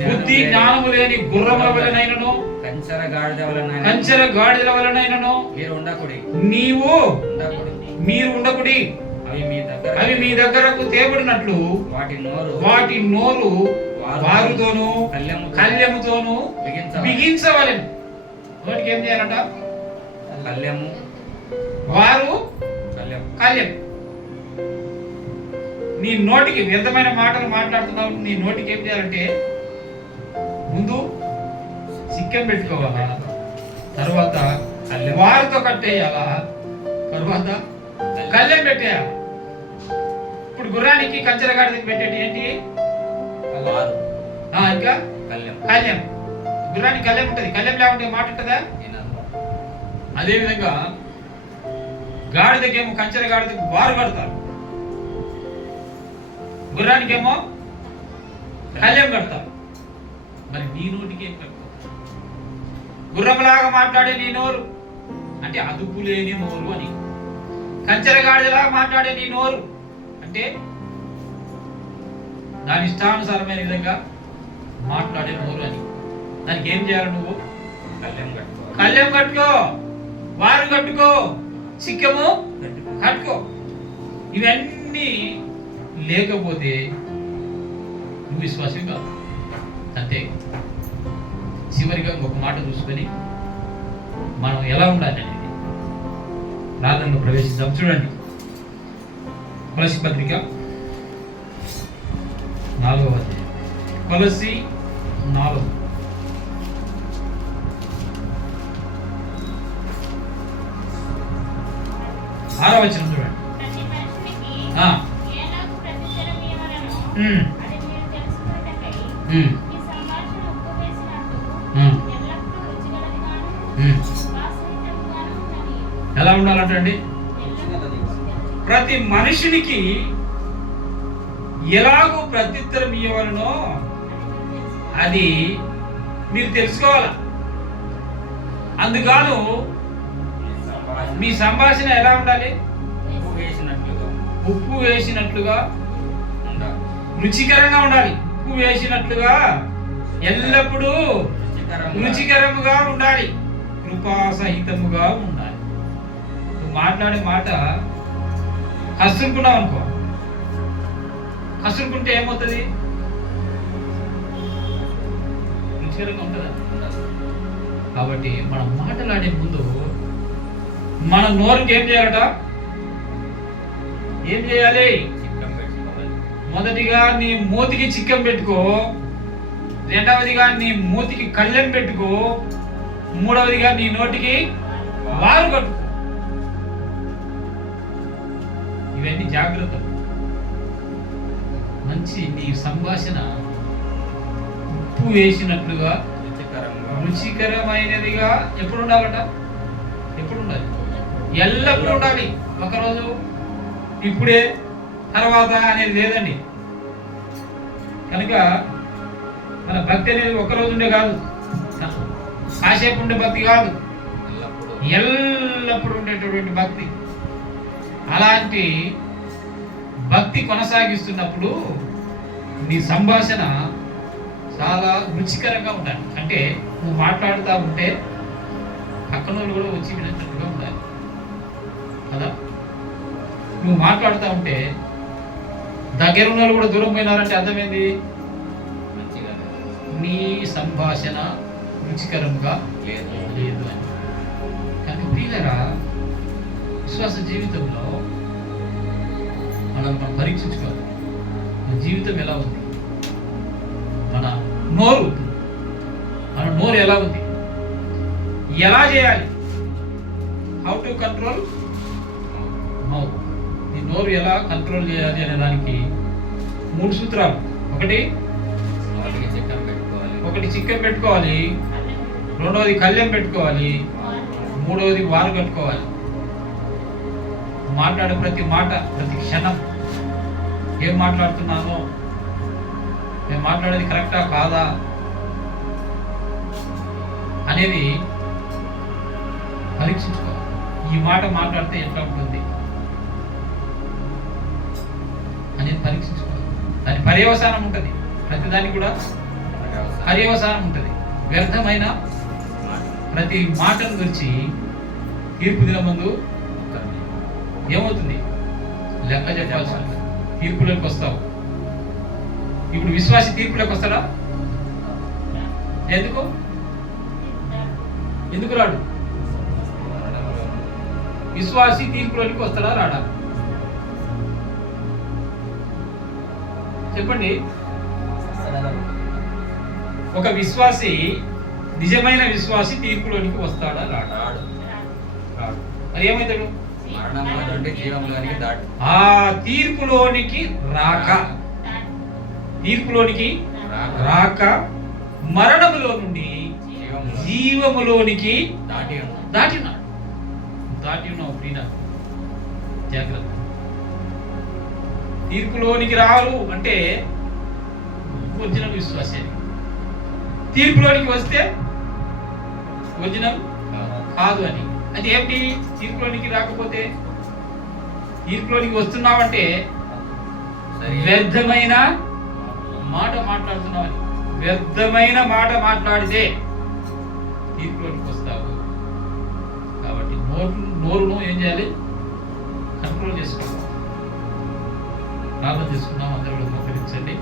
బుద్ధి జ్ఞానము లేని గుర్రముల వలనైనను కంచెర గాడిదల వలనైనను మీరు ఉండకుడి. అవి మీ దగ్గరకు తేబడినట్లు వాటి నోరు వారుతోనూ కళ్యముతోనూ బిగించవలెను. వాటికి ఏం చేయాలంట? వారు కళ్యం. నీ నోటికి వ్యర్థమైన మాటలు మాట్లాడుతున్నావు, నీ నోటికి ఏం చేయాలంటే ముందు సిక్కం పెట్టుకోవాలా, తర్వాత వారితో కట్టేయాలా, తర్వాత కళ్యం పెట్టేయాలి. ఇప్పుడు గుర్రానికి కంచెర గాడిదకి పెట్టేటి ఏంటి? ఇంకా కళ్యం. గుర్రానికి కళ్యం ఉంటుంది. కళ్యం లేకుంటే మాట ఉంటుందా? అదే విధంగా గాడిదకేమో కంచెర గాడిదకి వారు కడతారు, గుర్రానికేమో కళ్యం కడతారు. మరి నీ నోటికి ఏం కడతారు? గుర్రంలాగా మాట్లాడే నీ నోరు అంటే అదుపు లేని నోరు అని, కంచెర గాడిదలాగా మాట్లాడే నీ నోరు అంటే దాని ఇష్టానుసారమైన విధంగా మాట్లాడే నోరు అని. దానికి ఏం చేయాలి? నువ్వు కళ్యం కట్టుకో, వారు కట్టుకో, సిక్కము కట్టుకో. ఇవన్నీ లేకపోతే నువ్వు విశ్వాసం కాదు. అంతే. చివరిగా ఒక మాట చూసుకొని మనం ఎలా ఉండాలి అనేది ప్రార్థనలో ప్రవేశిద్దాం. చూడండి, కొలస్సీ పత్రిక 4వ అధ్యాయం. కొలస్సీ 4 6వ వచనం చూడండి. ఎలా ఉండాలంటండి? ప్రతి మనిషినికి ఎలాగో ప్రత్యుత్తరం ఇవ్వవలనో అది మీరు తెలుసుకోవాలి. అందుగాను మీ సంభాషణ ఎలా ఉండాలి? ఉప్పు వేసినట్లుగా రుచికరంగా ఉండాలి. ఉప్పు వేసినట్లుగా ఎల్లప్పుడూ రుచికరముగా ఉండాలి, కృపాసహితముగా ఉండాలి. నువ్వు మాట్లాడే మాట కసురుకున్నావు అనుకో, కసురుకుంటే ఏమవుతుంది? రుచికరంగా ఉంటుందా? కాబట్టి మనం మాట్లాడే ముందు మన నోరుకి ఏం చేయాలట? ఏం చేయాలి? మొదటిగా నీ మూతికి చిక్కం పెట్టుకో, రెండవదిగా నీ మూతికి కళ్ళెం పెట్టుకో, మూడవదిగా నీ నోటికి వారు కట్టుకో. ఇవన్నీ జాగ్రత్తలు. మంచి నీ సంభాషణ ఉప్పు వేసినట్లుగా రుచికరమైనదిగా ఎప్పుడు ఉండాలట? ఎప్పుడు ఉండాలి? ఎల్లప్పుడూ ఉండాలి. ఒకరోజు ఇప్పుడే తర్వాత అనేది లేదండి. కనుక మన భక్తి అనేది ఒకరోజు ఉండే కాదు, కాసేపు ఉండే భక్తి కాదు, ఎల్లప్పుడూ ఉండేటటువంటి భక్తి. అలాంటి భక్తి కొనసాగిస్తున్నప్పుడు నీ సంభాషణ చాలా రుచికరంగా ఉండాలి. అంటే నువ్వు మాట్లాడుతూ ఉంటే పక్కన వాళ్ళు కూడా వచ్చి వినట్టుగా ఉండాలి కదా. నువ్వు మాట్లాడుతూ ఉంటే దగ్గర ఉన్న వాళ్ళు కూడా దూరం పోయినారంటే అర్థమైంది, నీ సంభాషణ రుచికరంగా లేదు అని. విశ్వాస జీవితంలో మనం పరీక్షించుకోవాలి. మన జీవితం ఎలా ఉంది, మన నోరు ఎలా ఉంది, ఎలా చేయాలి, హౌ టు కంట్రోల్ మౌత్. ఈ నోరు ఎలా కంట్రోల్ చేయాలి అనే దానికి 3 సూత్రాలు. ఒకటి చిక్కం పెట్టుకోవాలి, రెండవది కళ్యం పెట్టుకోవాలి, మూడవది వారు కట్టుకోవాలి. మాట్లాడే ప్రతి మాట, ప్రతి క్షణం ఏం మాట్లాడుతున్నానో, నేను మాట్లాడేది కరెక్టా కాదా అనేది పరీక్షించుకోవాలి. ఈ మాట మాట్లాడితే ఎట్లా ఉంటుంది అనేది పరీక్షించుకోవాలి. దాని పర్యవసానం ఉంటుంది, ప్రతిదానికి కూడా పర్యవసానం ఉంటుంది. వ్యర్థమైన ప్రతి మాటను గురించి తీర్పు దిన ముందు ఏమవుతుంది, లెక్క చెప్పాల్సి ఉంటుంది. తీర్పులోకి వస్తావు. ఇప్పుడు విశ్వాసి తీర్పులోకి వస్తాడా? ఎందుకు రాడు? విశ్వాసి తీర్పులోకి వస్తాడా రాడా? చెప్పండి. ఒక విశ్వాసి, నిజమైన విశ్వాసి తీర్పులోనికి వస్తాడా రాడా? రాడు. మరి ఏమవుతాడు? ఆ తీర్పులోనికి రాక మరణములో నుండి జీవములోనికి దాటి ఉన్నావు. ప్రియుడా, జాగ్రత్త. తీర్పులోనికి రారు అంటే ఒరిజినల్ విశ్వాసే. తీర్పులోనికి వస్తే ఒరిజినల్ కాదు అని. అది ఏమిటి? తీర్పులోనికి రాకపోతే, తీర్పులోనికి వస్తున్నావంటే వ్యర్థమైన మాట మాట్లాడుతున్నావని. వ్యర్థమైన మాట మాట్లాడితే తీర్పులోనికి వస్తావు. కాబట్టి నోరును ఏం చేయాలి? కంట్రోల్ చేసుకోవాలి. ప్రార్థన చేసుకున్నాం. అందరూ కూడా మోకరించండి.